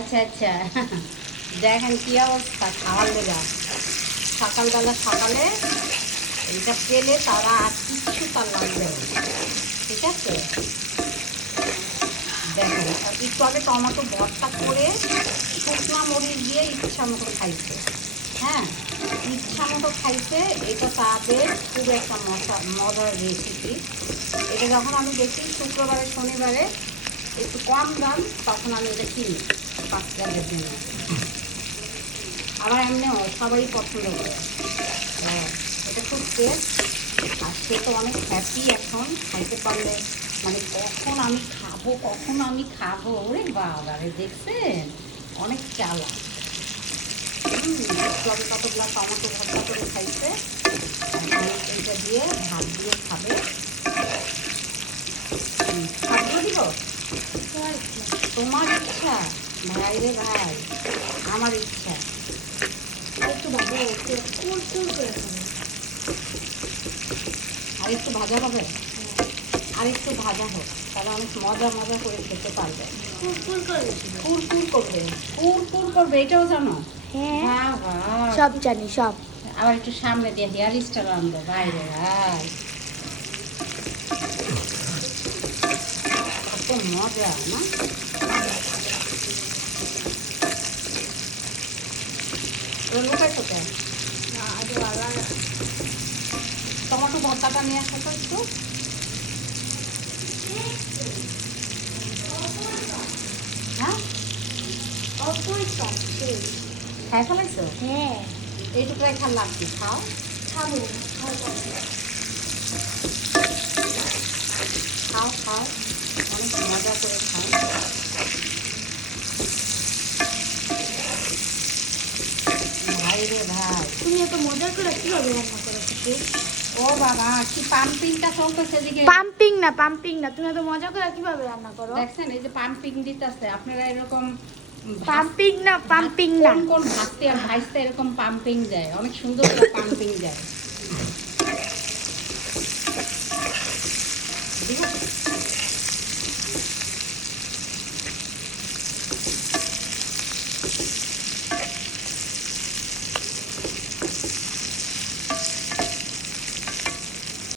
আচ্ছা আচ্ছা, দেখেন কি অবস্থা খাওয়ার লেগা। সকালে এটা পেলে তারা আর কিচ্ছু তার লাগবে না। ঠিক আছে, দেখেন একটু আগে টমেটো ভর্তা করে শুকনা মরিচ দিয়ে ইচ্ছা মতো খাইছে। হ্যাঁ, ইচ্ছা মতো খাইছে। এটা তাদের খুব একটা মজার রেসিপি। এটা যখন আমি দেখি শুক্রবারে শনিবারে একটু কম দাম, তখন আমি এটা কিনি বাচ্চাদের জন্য। আমার এমনিও সবাই পছন্দ করে। হ্যাঁ, এটা খুব টেস্ট। আর সে তো অনেক হ্যাপি এখন খাইতে পারলে, মানে কখন আমি খাবো ওরে বাবা রে, দেখছেন অনেক চালা। কতগুলো টমেটো ভর্তা করে খাইছে। এইটা দিয়ে ভাত দিয়ে খাবে। ভাতগুলো দিব, তোমার ইচ্ছা ভাই রে ভাই, আমার ইচ্ছা। একটু ভালো একটু কুল করে আর একটু ভাজা হবে, আর একটু ভাজা হোক, তাহলে অনেক মজা করে খেতে পারবে। কুল করে কুরকুর করবে, কুরকুর করবে, এটাও জানো? হ্যাঁ, বাহ, সব জানি সব। আবার একটু সামনে দিয়ে হেয়ার স্টাইল আনবো বাইরে। ভাই কত মজা না। লুকাইছো কেন? টমেটো ভর্তাটা নিয়ে আসো তো একটু। হ্যাঁ, খাই ফেলাইছো? হ্যাঁ, এইটুকুই খাল লাগছে, খাও। খাবো খাও, অনেক মজা করে খাও। ভাই রে ভাই, তুমি এত মজা করে কিভাবে রান্না করো কিছু? ও বাবা, কি পাম্পিংটা চলতেছে এদিকে। পাম্পিং না, তুমি এত মজা করে কিভাবে রান্না করো? দেখছেন এই যে পাম্পিং দিতেছে, আপনারা এরকম পাম্পিং না। কোন ভাজতে আর ভাজতে এরকম পাম্পিং যায়, অনেক সুন্দর পাম্পিং যায়। ঠিক আছে।